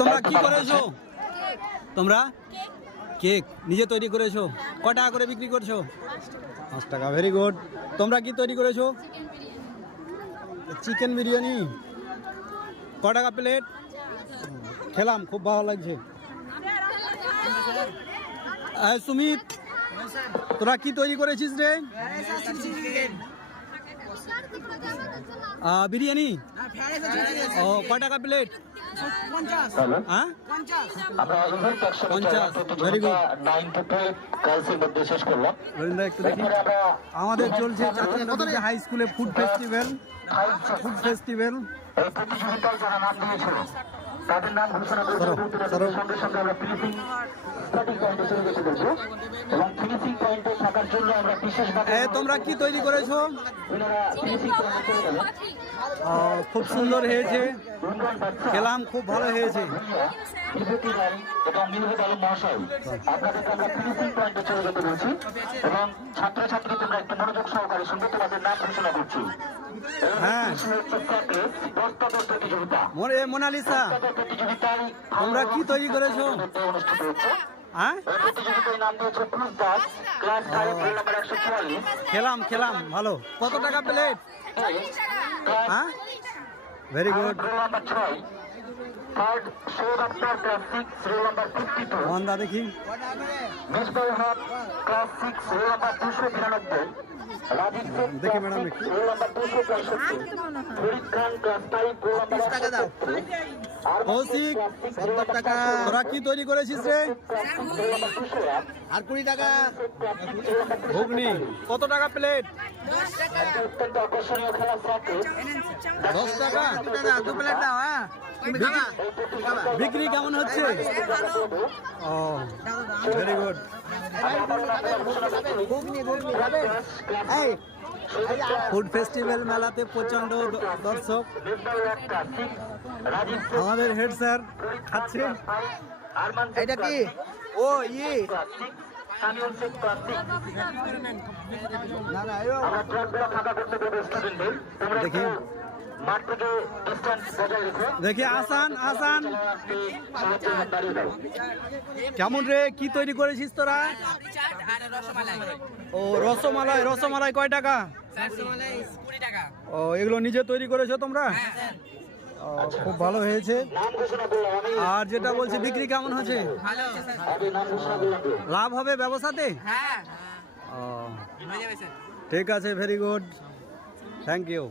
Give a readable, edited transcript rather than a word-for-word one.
তোমরা কি করেছো? তোমরা কেক নিজে তৈরি করেছো? কত টাকা করে বিক্রি করছো? 5 টাকা। Very good. তোমরা কি তৈরি করেছো? চিকেন বিরিয়ানি। কত টাকা প্লেট? খেলাম, খুব ভালো লাগছে। সুমিত, তোরা কি তৈরি করেছিস রে? বিরিয়ানি। ও, কত টাকা প্লেট? 50। Very good. একটু দেখি। আমাদের চলছে হাই স্কুলে ফুড ফেস্টিভ্যাল। তাদের নাম ঘোষণা করার সঙ্গে সঙ্গে আমরা ফিনিশিং পয়েন্টে চলে যেতে বলবো এবং ফিনিশিং পয়েন্টে থাকার জন্য আমরা বিশেষভাবে তোমরা কি তৈরি করেছো? খুব সুন্দর হয়েছে, খেলাম, খুব ভালো হয়েছে। আপনাদেরকে আমরা ফিনিশিং পয়েন্টে চলে যেতে বলছি এবং ছাত্রছাত্রী তোমরা একটু মনোযোগ সহকারে শুনবে, তোমাদের নাম ঘোষণা করছি। হ্যাঁ, মোনালিসা, তোমরা কি তৈরি করেছো? খেলাম ভালো। কত টাকা প্লেট? হ্যাঁ, ভেরি গুড। মন্দা দেখি। দেখি ম্যাডাম একটু। কৌশিক, তোরা কি তৈরি করেছিস রে? আর 20 টাকা। ঘুগনি। কত টাকা প্লেট? 10 টাকা। 2 প্লেট দাও। হ্যাঁ, বিক্রি কেমন হচ্ছে? ও, ভেরি গুড। ফুড ফেস্টিভ্যাল মেলাতে প্রচন্ড দর্শক। আমাদের হেড স্যার খাচ্ছে। এটা কি? ও, দেখি দেখি। আসান কেমন রে? কি তৈরি করেছিস তোরা? ও, রসমালাই কয় টাকা? ও, এগুলো নিজে তৈরি করেছো তোমরা? খুব ভালো হয়েছে। আর যেটা বলছি, বিক্রি কেমন হচ্ছে? লাভ হবে ব্যবসাতে? ঠিক আছে, ভেরি গুড, থ্যাংক ইউ।